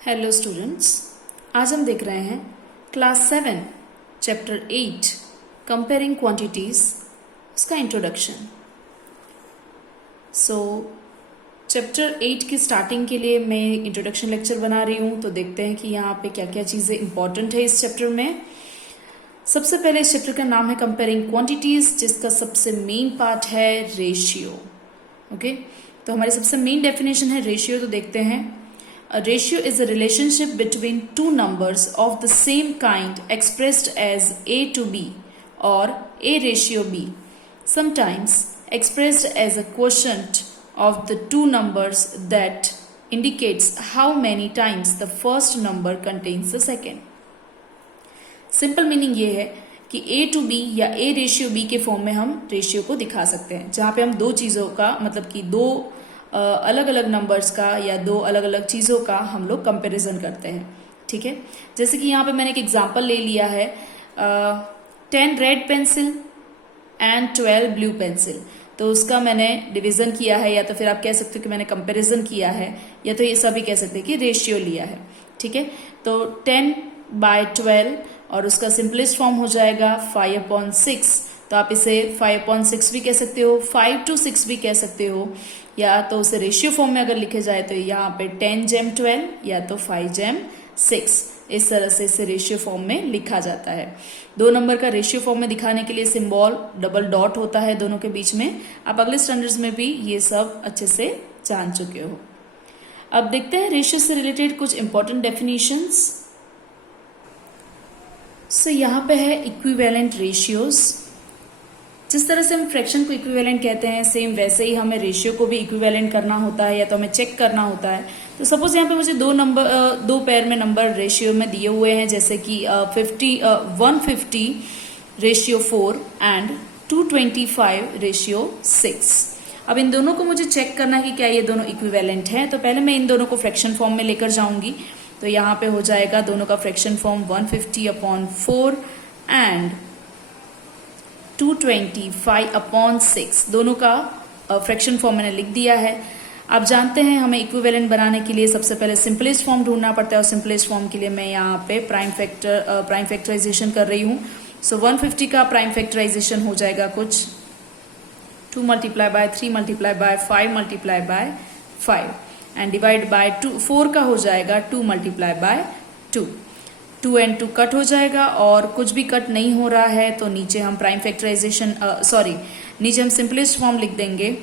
Hello students, आज हम देख रहे हैं क्लास 7 चैप्टर 8 कंपेयरिंग क्वांटिटीज, उसका इंट्रोडक्शन। चैप्टर 8 की स्टार्टिंग के लिए मैं इंट्रोडक्शन लेक्चर बना रही हूँ। तो देखते हैं कि यहाँ पे क्या क्या चीज़ें इंपॉर्टेंट है इस चैप्टर में। सबसे पहले इस चैप्टर का नाम है कंपेयरिंग क्वांटिटीज, जिसका सबसे मेन पार्ट है रेशियो। ओके, तो हमारी सबसे मेन डेफिनेशन है रेशियो। तो देखते हैं, a ratio is a relationship between two numbers of the same kind expressed as A to B or A ratio B, sometimes expressed as a quotient of the two numbers that indicates how many times the first number contains the second. Simple meaning ये है कि A to B या A ratio B के form में हम ratio को दिखा सकते हैं, जहाँ पे हम दो चीज़ों का मतलब कि दो अलग अलग नंबर्स का या दो अलग अलग चीज़ों का हम लोग कंपैरिजन करते हैं। ठीक है, जैसे कि यहाँ पे मैंने एक एग्जांपल ले लिया है 10 red pencil and 12 blue pencil. तो उसका मैंने डिवीजन किया है, या तो फिर आप कह सकते हो कि मैंने कंपैरिजन किया है, या तो ये सभी कह सकते हैं कि रेशियो लिया है। ठीक है, तो 10/12 और उसका सिंपलेस्ट फॉर्म हो जाएगा 5/6। तो आप इसे 5/6 भी कह सकते हो, 5/6 भी कह सकते हो, या तो उसे रेशियो फॉर्म में अगर लिखे जाए तो यहाँ पे 10/12 या तो 5/6, इस तरह से इसे रेशियो फॉर्म में लिखा जाता है। दो नंबर का रेशियो फॉर्म में दिखाने के लिए सिंबल डबल डॉट होता है दोनों के बीच में। आप अगले स्टैंडर्ड्स में भी ये सब अच्छे से जान चुके हो। अब देखते हैं रेशियो से रिलेटेड कुछ इंपॉर्टेंट डेफिनेशंस। सो यहाँ पे है इक्विवेलेंट रेशियोज। जिस तरह से हम फ्रैक्शन को इक्विवेलेंट कहते हैं, सेम वैसे ही हमें रेशियो को भी इक्विवेलेंट करना होता है, या तो हमें चेक करना होता है। तो सपोज यहाँ पे मुझे दो पेयर में नंबर रेशियो में दिए हुए हैं, जैसे कि 150 रेशियो 4 एंड 225 रेशियो 6। अब इन दोनों को मुझे चेक करना है कि क्या ये दोनों इक्विवेलेंट हैं। तो पहले मैं इन दोनों को फ्रैक्शन फॉर्म में लेकर जाऊंगी। तो यहाँ पे हो जाएगा दोनों का फ्रैक्शन फॉर्म 150/4 एंड 225/6। दोनों का फ्रैक्शन फॉर्म मैंने लिख दिया है। आप जानते हैं हमें इक्विवेलेंट बनाने के लिए सबसे पहले सिंपलेस्ट फॉर्म ढूंढना पड़ता है, और सिंपलेस्ट फॉर्म के लिए मैं यहाँ पे प्राइम फैक्टराइजेशन कर रही हूँ। सो 150 का प्राइम फैक्टराइजेशन हो जाएगा कुछ 2 × 3 × 5 × 5 एंड डिवाइड बाय 2। 4 का हो जाएगा 2 × 2। 2 and 2 कट हो जाएगा, और कुछ भी कट नहीं हो रहा है तो नीचे हम प्राइम फैक्टराइजेशन नीचे हम सिंपलेस्ट फॉर्म लिख देंगे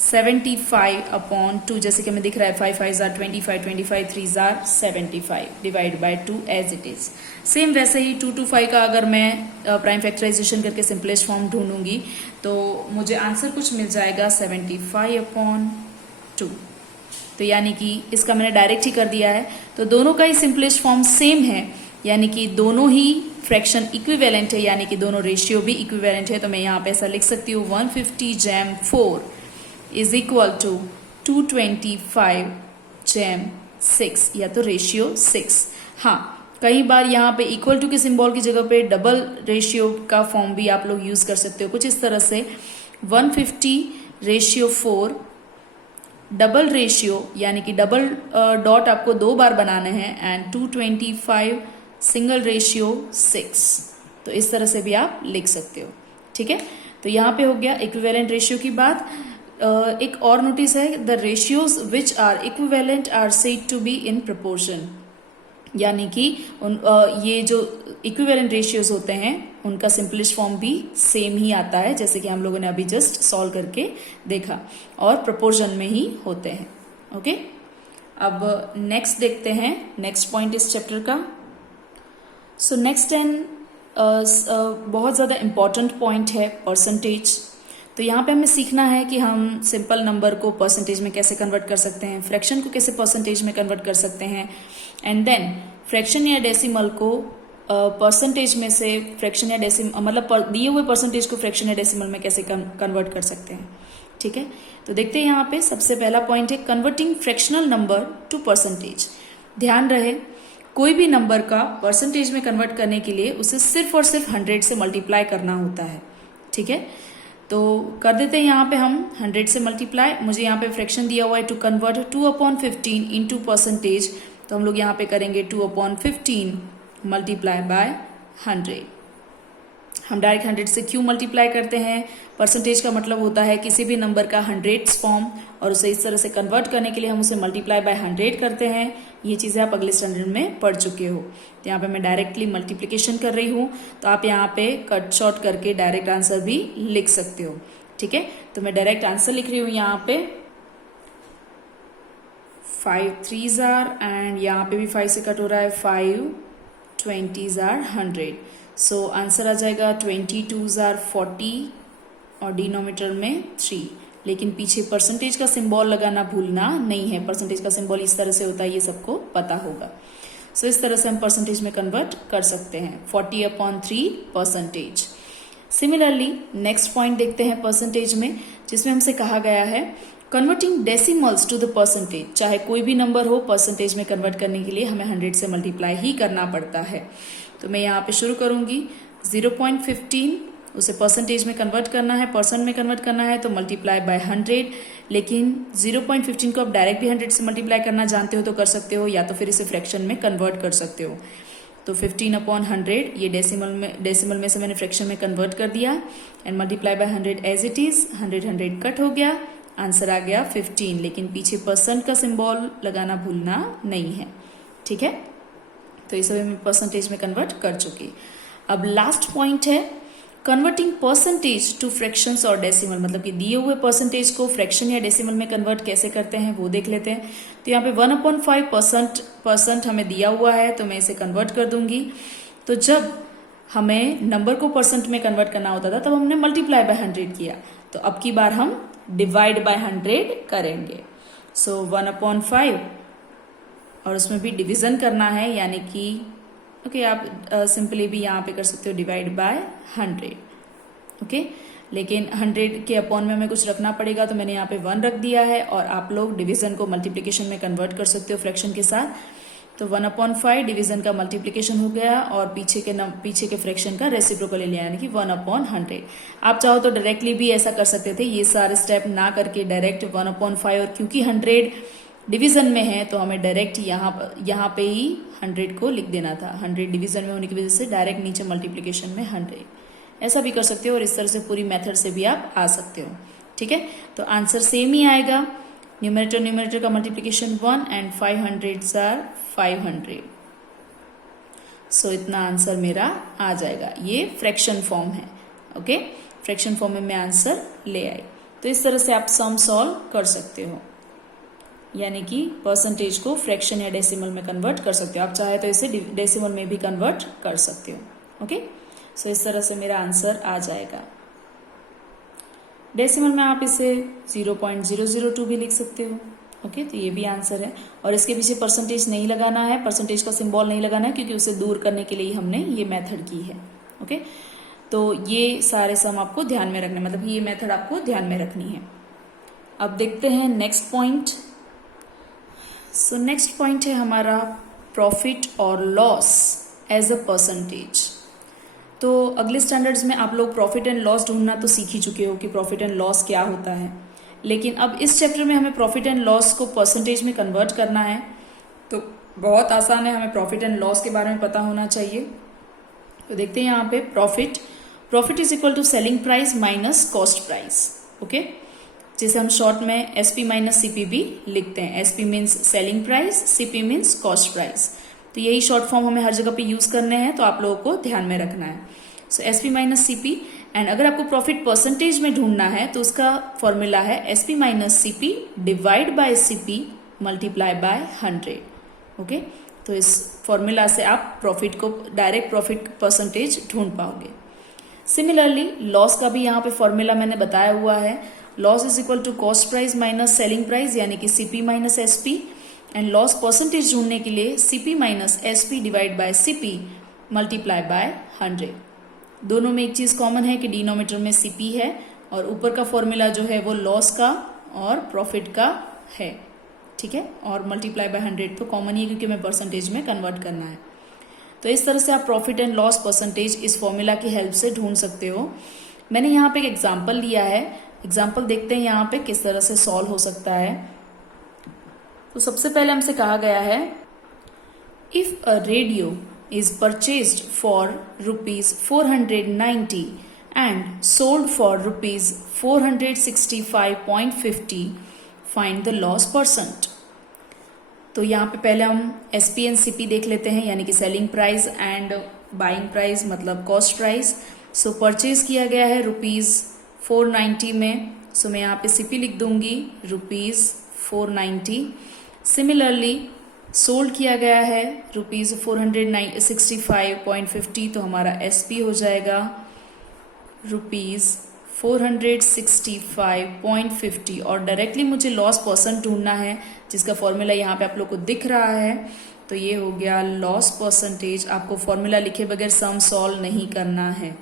75/2। जैसे कि हमें दिख रहा है 5 5 = 25, 25 3 = 75 divide by 2 as it is. Same वैसे ही 225 का अगर मैं प्राइम फैक्टराइजेशन करके सिंपलेस्ट फॉर्म ढूंढूंगी तो मुझे आंसर कुछ मिल जाएगा 75/2। तो यानी कि इसका मैंने डायरेक्ट ही कर दिया है। तो दोनों का ही सिंपलेस्ट फॉर्म सेम है, यानी कि दोनों ही फ्रैक्शन इक्विवेलेंट है, यानी कि दोनों रेशियो भी इक्विवेलेंट है। तो मैं यहाँ पे ऐसा लिख सकती हूँ 150/4 इज इक्वल टू 225/6, या तो रेशियो 6। हाँ, कई बार यहाँ पे इक्वल टू के सिंबल की जगह पे डबल रेशियो का फॉर्म भी आप लोग यूज कर सकते हो, कुछ इस तरह से 150/4 डबल रेशियो, यानी कि डबल डॉट आपको 2 बार बनाने हैं, एंड 225 सिंगल रेशियो 6। तो इस तरह से भी आप लिख सकते हो। ठीक है, तो यहाँ पे हो गया इक्विवेलेंट रेशियो की बात। एक और नोटिस है, the ratios which are equivalent are said to be in proportion, यानी कि ये जो इक्विवेलेंट रेशियोज होते हैं उनका सिंपलेस्ट फॉर्म भी सेम ही आता है, जैसे कि हम लोगों ने अभी जस्ट सॉल्व करके देखा, और प्रोपोर्शन में ही होते हैं। ओके, अब नेक्स्ट देखते हैं, नेक्स्ट पॉइंट इस चैप्टर का। सो नेक्स्ट एंड बहुत ज़्यादा इम्पॉर्टेंट पॉइंट है परसेंटेज। तो यहाँ पे हमें सीखना है कि हम सिंपल नंबर को परसेंटेज में कैसे कन्वर्ट कर सकते हैं, फ्रैक्शन को कैसे परसेंटेज में कन्वर्ट कर सकते हैं, एंड देन फ्रैक्शन या डेसिमल को परसेंटेज में से फ्रैक्शन या डेसिमल मतलब दिए हुए परसेंटेज को फ्रैक्शन या डेसिमल में कैसे कन्वर्ट कर सकते हैं। ठीक है, तो देखते हैं यहाँ पे सबसे पहला पॉइंट है converting fractional number two percentage. ध्यान रहे, कोई भी नंबर का परसेंटेज में कन्वर्ट करने के लिए उसे सिर्फ और सिर्फ 100 से मल्टीप्लाई करना होता है। ठीक है, तो कर देते हैं यहाँ पे हम 100 से मल्टीप्लाई। मुझे यहाँ पे फ्रैक्शन दिया हुआ है टू कन्वर्ट 2/15 इनटू परसेंटेज, तो हम लोग यहाँ पे करेंगे 2/15 मल्टीप्लाई बाय 100। हम डायरेक्ट 100 से क्यों मल्टीप्लाई करते हैं? परसेंटेज का मतलब होता है किसी भी नंबर का हंड्रेड्स फॉर्म, और उसे इस तरह से कन्वर्ट करने के लिए हम उसे मल्टीप्लाई बाय 100 करते हैं। ये चीज़ें आप अगले स्टैंडर्ड में पढ़ चुके हो। तो यहाँ पे मैं डायरेक्टली मल्टीप्लिकेशन कर रही हूँ, तो आप यहाँ पे कट शॉर्ट करके डायरेक्ट आंसर भी लिख सकते हो। ठीक है, तो मैं डायरेक्ट आंसर लिख रही हूँ यहाँ पे 5 3s आर, एंड यहाँ पे भी 5 से कट हो रहा है, 5 20s आर 100। सो आंसर आ जाएगा 22s आर 40 और डिनोमिनेटर में 3। लेकिन पीछे परसेंटेज का सिंबल लगाना भूलना नहीं है। परसेंटेज का सिंबल इस तरह से होता है, ये सबको पता होगा। सो इस तरह से हम परसेंटेज में कन्वर्ट कर सकते हैं 40/3 परसेंटेज। सिमिलरली नेक्स्ट पॉइंट देखते हैं परसेंटेज में, जिसमें हमसे कहा गया है converting decimals to the percentage. चाहे कोई भी नंबर हो, परसेंटेज में कन्वर्ट करने के लिए हमें 100 से मल्टीप्लाई ही करना पड़ता है। तो मैं यहाँ पे शुरू करूंगी 0.15, उसे परसेंटेज में कन्वर्ट करना है, परसेंट में कन्वर्ट करना है, तो मल्टीप्लाई बाय 100। लेकिन 0.15 को आप डायरेक्ट भी 100 से मल्टीप्लाई करना जानते हो तो कर सकते हो, या तो फिर इसे फ्रैक्शन में कन्वर्ट कर सकते हो। तो 15/100 ये डेसिमल में से मैंने फ्रैक्शन में कन्वर्ट कर दिया, and multiply by 100 as it is. 100 cut हो गया, आंसर आ गया 15। लेकिन पीछे परसेंट का सिंबल लगाना भूलना नहीं है। ठीक है, तो ये सब मैं परसेंटेज में कन्वर्ट कर चुकी। अब लास्ट पॉइंट है कन्वर्टिंग परसेंटेज टू फ्रैक्शंस और डेसिमल, मतलब कि दिए हुए परसेंटेज को फ्रैक्शन या डेसिमल में कन्वर्ट कैसे करते हैं वो देख लेते हैं। तो यहाँ पे 1/5% हमें दिया हुआ है, तो मैं इसे कन्वर्ट कर दूंगी। तो जब हमें नंबर को परसेंट में कन्वर्ट करना होता था तब हमने मल्टीप्लाई बाय 100 किया, तो अब की बार हम डिवाइड बाय 100 करेंगे। सो 1/5, और उसमें भी डिवीजन करना है, यानी कि ओके आप सिंपली भी यहाँ पे कर सकते हो डिवाइड बाय 100। ओके, लेकिन 100 के अपॉन में हमें कुछ रखना पड़ेगा, तो मैंने यहाँ पे 1 रख दिया है, और आप लोग डिवीजन को मल्टीप्लिकेशन में कन्वर्ट कर सकते हो फ्रैक्शन के साथ। तो 1/5 डिवीजन का मल्टीप्लिकेशन हो गया, और पीछे के फ्रैक्शन का रेसिप्रोकल ले लिया, यानी कि 1/100। आप चाहो तो डायरेक्टली भी ऐसा कर सकते थे, ये सारे स्टेप ना करके डायरेक्ट 1/5, और क्योंकि 100 डिवीजन में है तो हमें डायरेक्ट यहाँ पे ही 100 को लिख देना था। 100 डिवीजन में होने की वजह से डायरेक्ट नीचे मल्टीप्लिकेशन में 100, ऐसा भी कर सकते हो, और इस तरह से पूरी मेथड से भी आप आ सकते हो। ठीक है, तो आंसर सेम ही आएगा। न्यूमरेटर का मल्टीप्लिकेशन 1 एंड 500s आर 500। सो इतना आंसर मेरा आ जाएगा। ये फ्रैक्शन फॉर्म है। ओके, फ्रैक्शन फॉर्म में मैं आंसर ले आई। तो इस तरह से आप सम सॉल्व कर सकते हो, यानी कि परसेंटेज को फ्रैक्शन या डेसिमल में कन्वर्ट कर सकते हो। आप चाहे तो इसे डेसिमल में भी कन्वर्ट कर सकते हो। ओके, सो इस तरह से मेरा आंसर आ जाएगा। डेसिमल में आप इसे 0.002 भी लिख सकते हो। ओके, तो ये भी आंसर है, और इसके पीछे परसेंटेज नहीं लगाना है, परसेंटेज का सिंबल नहीं लगाना है, क्योंकि उसे दूर करने के लिए हमने ये मेथड की है। ओके, तो ये सारे सम आपको ध्यान में रखने, मतलब ये मेथड आपको ध्यान में रखनी है। अब देखते हैं next point. So next point है हमारा प्रॉफिट और लॉस एज अ परसेंटेज। तो अगले स्टैंडर्ड्स में आप लोग प्रॉफिट एंड लॉस ढूंढना तो सीख ही चुके हो कि प्रॉफिट एंड लॉस क्या होता है, लेकिन अब इस चैप्टर में हमें प्रॉफिट एंड लॉस को परसेंटेज में कन्वर्ट करना है। तो बहुत आसान है, हमें प्रॉफिट एंड लॉस के बारे में पता होना चाहिए। तो देखते हैं यहाँ पे profit is equal to selling price minus cost price. Okay, जिसे हम शॉर्ट में एसपी माइनस सीपी भी लिखते हैं। SP means selling price, CP means cost price. तो यही शॉर्ट फॉर्म हमें हर जगह पे यूज करने हैं, तो आप लोगों को ध्यान में रखना है। सो एसपी माइनस सीपी, एंड अगर आपको प्रॉफिट परसेंटेज में ढूंढना है तो उसका फॉर्मूला है SP minus CP divide by CP multiply by 100। Okay, तो इस फॉर्मूला से आप प्रॉफिट को डायरेक्ट प्रॉफिट परसेंटेज ढूंढ पाओगे। सिमिलरली लॉस का भी यहाँ पे फॉर्मूला मैंने बताया हुआ है। Loss is equal to cost price minus selling price, यानी कि CP minus SP, and loss percentage ढूंढने के लिए CP minus SP divide by CP multiply by 100। दोनों में एक चीज कॉमन है कि डिनोमिनेटर में सीपी है, और ऊपर का फॉर्मूला जो है वो लॉस का और प्रॉफिट का है। ठीक है, और मल्टीप्लाई बाय 100 तो कॉमन ही है, क्योंकि हमें परसेंटेज में कन्वर्ट करना है। तो इस तरह से आप प्रॉफिट एंड लॉस परसेंटेज इस फॉर्मूला की हेल्प से ढूंढ सकते हो। मैंने यहाँ पे एक एग्जाम्पल लिया है, एग्जाम्पल देखते हैं यहाँ पे किस तरह से सॉल्व हो सकता है। तो सबसे पहले हमसे कहा गया है If a radio is purchased for rupees 490 and sold for rupees 465.50, find the loss percent. तो यहाँ पे पहले हम SP and CP देख लेते हैं, यानी कि selling price and buying price मतलब कॉस्ट प्राइस. सो परचेज किया गया है रुपीज़ 490 में, सो मैं यहाँ पे CP लिख दूंगी रुपीज़ 490. सिमिलरली सोल्ड किया गया है रुपीज़ 465.50, तो हमारा SP हो जाएगा रुपीज़ 465.50. और डायरेक्टली मुझे लॉस परसेंट ढूंढना है, जिसका फॉर्मूला यहाँ पे आप लोग को दिख रहा है. तो ये हो गया लॉस परसेंटेज. आपको फॉर्मूला लिखे बगैर सम सॉल्व नहीं करना है.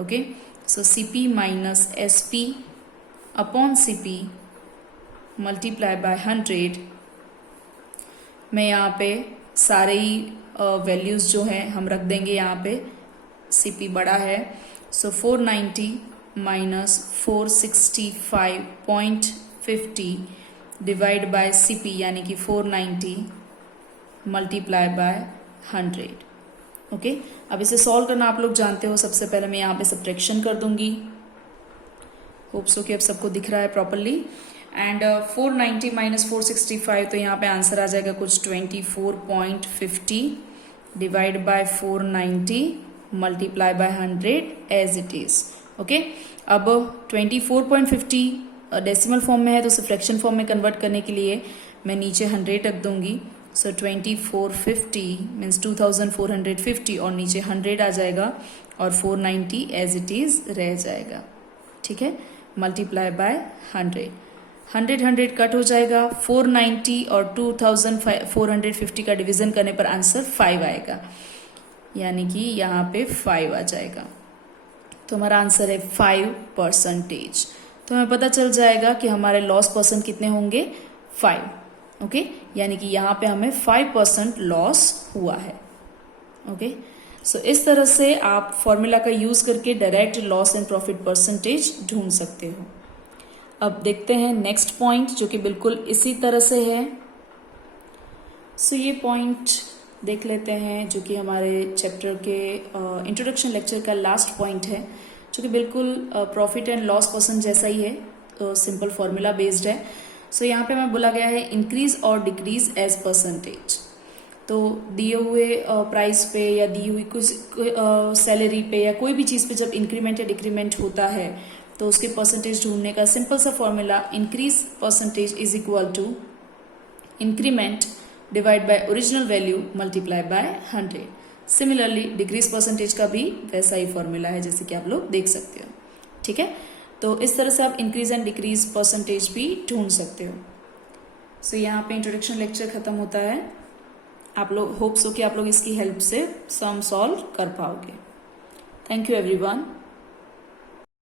Okay, so CP minus SP upon CP multiply by 100. मैं यहाँ पे सारे ही वैल्यूज़ जो हैं हम रख देंगे यहाँ पे. CP बड़ा है, सो 490 माइनस 465.50 डिवाइड बाय CP यानी कि 490 मल्टीप्लाई बाय 100. ओके, अब इसे सॉल्व करना आप लोग जानते हो. सबसे पहले मैं यहाँ पे सब्ट्रैक्शन कर दूंगी. होप सो कि अब सबको दिख रहा है प्रॉपरली. एंड 490 माइनस 465, तो यहाँ पे आंसर आ जाएगा कुछ 24.50 divide by 490 multiply by 100 as it is. Okay, अब 24.50 डेसिमल फॉर्म में है, तो उसे फ्रैक्शन फॉर्म में कन्वर्ट करने के लिए मैं नीचे 100 रख दूंगी. सो 2450 मीन्स 2450 और नीचे 100 आ जाएगा और 490 एज इट इज रह जाएगा. ठीक है, मल्टीप्लाई बाय 100. 100 कट हो जाएगा. 490 और 2450 का डिवीजन करने पर आंसर 5 आएगा, यानी कि यहाँ पे 5 आ जाएगा. तो हमारा आंसर है 5%. तो हमें पता चल जाएगा कि हमारे लॉस परसेंट कितने होंगे, 5. ओके, यानी कि यहाँ पे हमें 5% लॉस हुआ है. ओके, सो इस तरह से आप फॉर्मूला का यूज करके direct loss and profit percentage ढूंढ सकते हो. अब देखते हैं नेक्स्ट पॉइंट, जो कि बिल्कुल इसी तरह से है. सो ये पॉइंट देख लेते हैं, जो कि हमारे चैप्टर के इंट्रोडक्शन लेक्चर का लास्ट पॉइंट है, जो कि बिल्कुल प्रॉफिट एंड लॉस परसेंट जैसा ही है. तो सिंपल फॉर्मूला बेस्ड है. सो यहाँ पे हमें बोला गया है इंक्रीज और डिक्रीज एज परसेंटेज. तो दिए हुए प्राइस पे या दी हुई कुछ सैलरी पे या कोई भी चीज़ पे जब इंक्रीमेंट या डिक्रीमेंट होता है, तो उसके परसेंटेज ढूंढने का सिंपल सा formula increase percentage is equal to increment divide by original value multiply by 100. Similarly decrease percentage का भी वैसा ही फॉर्मूला है, जैसे कि आप लोग देख सकते हो. ठीक है, तो इस तरह से आप इंक्रीज एंड डिक्रीज परसेंटेज भी ढूंढ सकते हो. सो यहाँ पे इंट्रोडक्शन लेक्चर खत्म होता है. आप लोग होप्स हो कि आप लोग इसकी हेल्प से सम सॉल्व कर पाओगे. Thank you everyone.